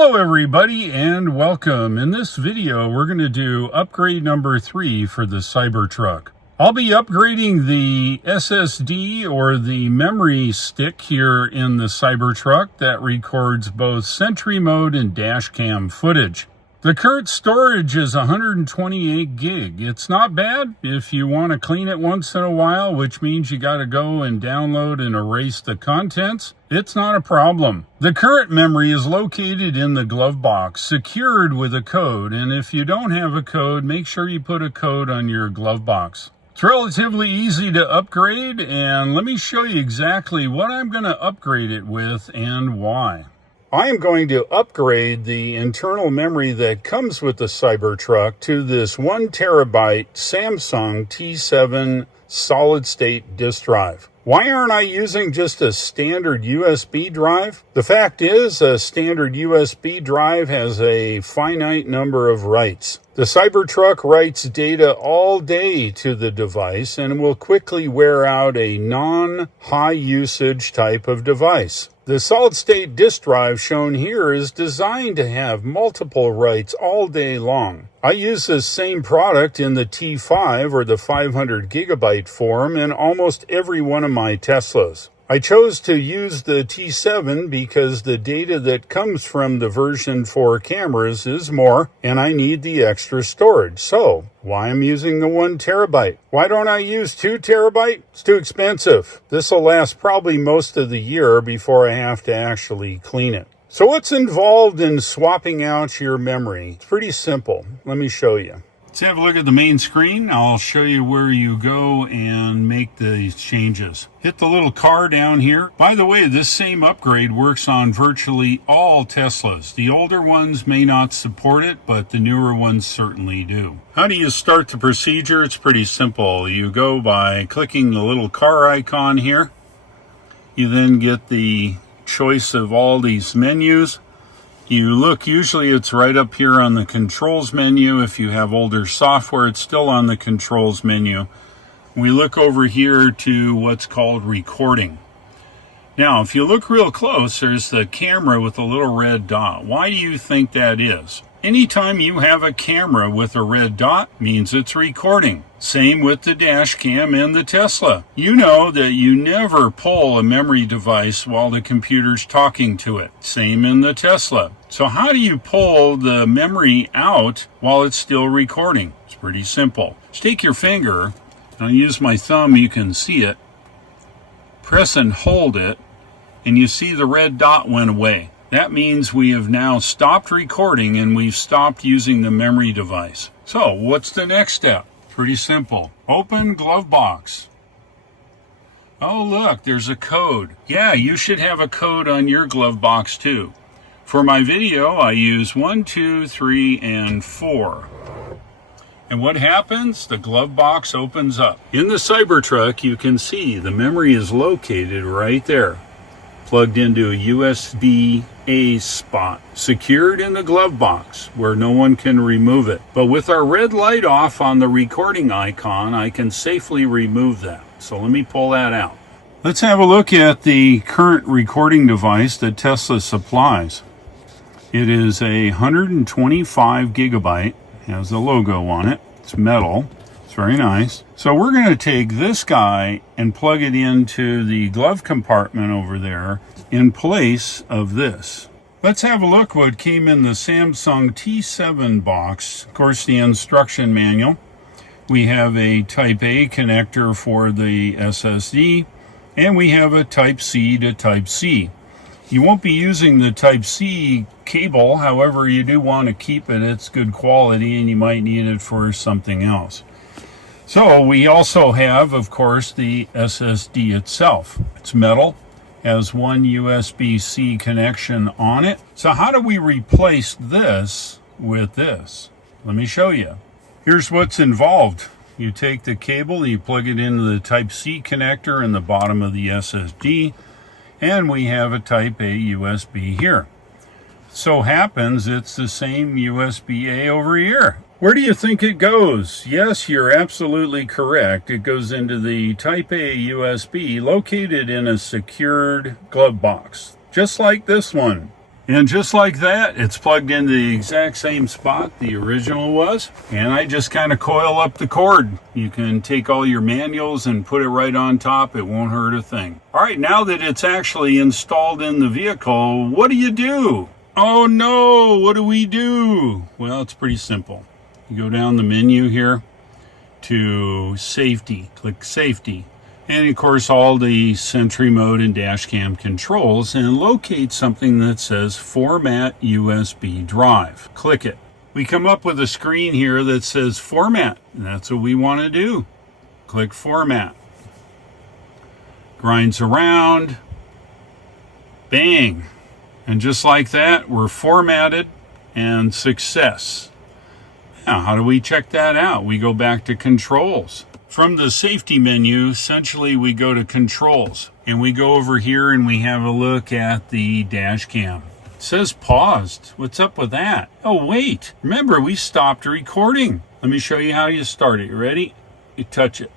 Hello everybody and welcome. In this video we're going to do upgrade number 3 for the Cybertruck. I'll be upgrading the SSD or the memory stick here in the Cybertruck that records both Sentry mode and Dashcam footage. The current storage is 128 gig. It's not bad if you want to clean it once in a while, which means you got to go and download and erase the contents. It's not a problem. The current memory is located in the glove box, secured with a code, and if you don't have a code, make sure you put a code on your glove box. It's relatively easy to upgrade, and let me show you exactly what I'm going to upgrade it with and why. I am going to upgrade the internal memory that comes with the Cybertruck to this 1 terabyte Samsung T7 solid-state disk drive. Why aren't I using just a standard USB drive? The fact is, a standard USB drive has a finite number of writes. The Cybertruck writes data all day to the device and will quickly wear out a non-high usage type of device. The solid-state disk drive shown here is designed to have multiple writes all day long. I use this same product in the T5 or the 500 gigabyte form in almost every one of my Teslas. I chose to use the T7 because the data that comes from the version 4 cameras is more, and I need the extra storage. So, why I'm using the 1 terabyte? Why don't I use 2 terabyte? It's too expensive. This will last probably most of the year before I have to actually clean it. So what's involved in swapping out your memory? It's pretty simple. Let me show you. Let's have a look at the main screen. I'll show you where you go and make the changes. Hit the little car down here. By the way, this same upgrade works on virtually all Teslas. The older ones may not support it, but the newer ones certainly do. How do you start the procedure? It's pretty simple. You go by clicking the little car icon here. You then get the choice of all these menus. You look, usually it's right up here on the controls menu. If you have older software, it's still on the controls menu. We look over here to what's called recording. Now, if you look real close, there's the camera with a little red dot. Why do you think that is? Anytime you have a camera with a red dot means it's recording. Same with the dash cam and the Tesla. You know that you never pull a memory device while the computer's talking to it. Same in the Tesla. So how do you pull the memory out while it's still recording? It's pretty simple. Just take your finger, I'll use my thumb, you can see it. Press and hold it, and you see the red dot went away. That means we have now stopped recording and we've stopped using the memory device. So what's the next step? Pretty simple. Open glove box. Oh look, there's a code. Yeah, you should have a code on your glove box too. For my video, I use 1, 2, 3, and 4. And what happens? The glove box opens up. In the Cybertruck, you can see the memory is located right there, plugged into a USB-A spot, secured in the glove box where no one can remove it. But with our red light off on the recording icon, I can safely remove that. So let me pull that out. Let's have a look at the current recording device that Tesla supplies. It is a 125 gigabyte, has a logo on it. It's metal. It's very nice. So we're going to take this guy and plug it into the glove compartment over there in place of this. Let's have a look what came in the Samsung T7 box. Of course, the instruction manual. We have a Type A connector for the SSD, and we have a Type C to Type C. You won't be using the Type C cable, however, you do want to keep it. It's good quality, and you might need it for something else. So we also have, of course, the SSD itself. It's metal, has one USB-C connection on it. So how do we replace this with this? Let me show you. Here's what's involved. You take the cable, you plug it into the Type-C connector in the bottom of the SSD, and we have a Type-A USB here. So happens it's the same USB-A over here. Where do you think it goes? Yes, you're absolutely correct. It goes into the Type-A USB located in a secured glove box, just like this one. And just like that, it's plugged into the exact same spot the original was. And I just kind of coil up the cord. You can take all your manuals and put it right on top. It won't hurt a thing. All right, now that it's actually installed in the vehicle, what do? Oh no, what do we do? Well, it's pretty simple. You go down the menu here to Safety, click Safety. And of course, all the Sentry mode and Dashcam controls, and locate something that says Format USB Drive. Click it. We come up with a screen here that says Format, and that's what we want to do. Click Format. Grinds around. Bang. And just like that, we're formatted and success. Now, how do we check that out? We go back to Controls. From the Safety menu, essentially we go to Controls, and we go over here and we have a look at the dash cam. It says paused. What's up with that? Oh wait, remember we stopped recording. Let me show you how you start it. You ready? You touch it.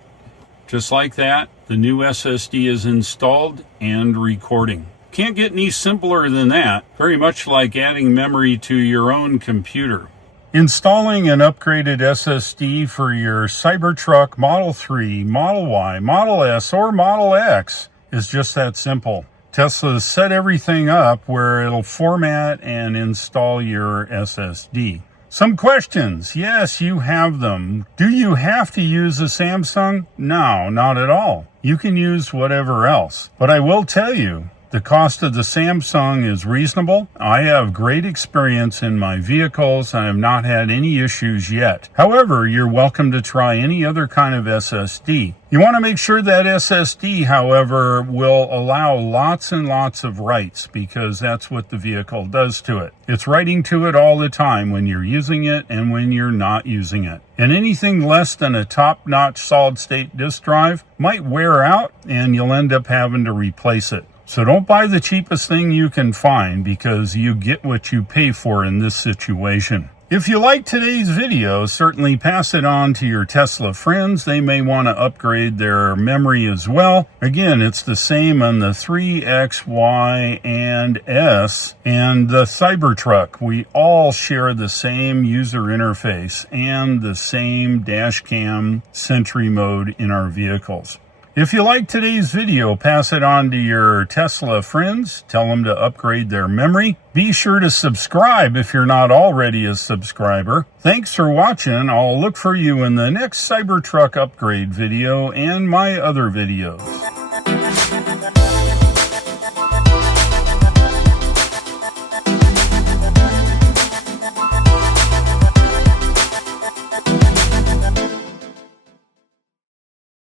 Just like that, the new SSD is installed and recording. Can't get any simpler than that. Very much like adding memory to your own computer. Installing an upgraded SSD for your Cybertruck Model 3, Model Y, Model S, or Model X is just that simple. Tesla set everything up where it'll format and install your SSD. Some questions. Yes, you have them. Do you have to use a Samsung? No, not at all. You can use whatever else. But I will tell you, the cost of the Samsung is reasonable. I have great experience in my vehicles. I have not had any issues yet. However, you're welcome to try any other kind of SSD. You want to make sure that SSD, however, will allow lots and lots of writes, because that's what the vehicle does to it. It's writing to it all the time when you're using it and when you're not using it. And anything less than a top-notch solid-state disk drive might wear out and you'll end up having to replace it. So don't buy the cheapest thing you can find, because you get what you pay for in this situation. If you like today's video, certainly pass it on to your Tesla friends. They may want to upgrade their memory as well. Again, it's the same on the S3XY and S and the Cybertruck. We all share the same user interface and the same dashcam Sentry mode in our vehicles. If you like today's video, pass it on to your Tesla friends. Tell them to upgrade their memory. Be sure to subscribe if you're not already a subscriber. Thanks for watching. I'll look for you in the next Cybertruck upgrade video and my other videos.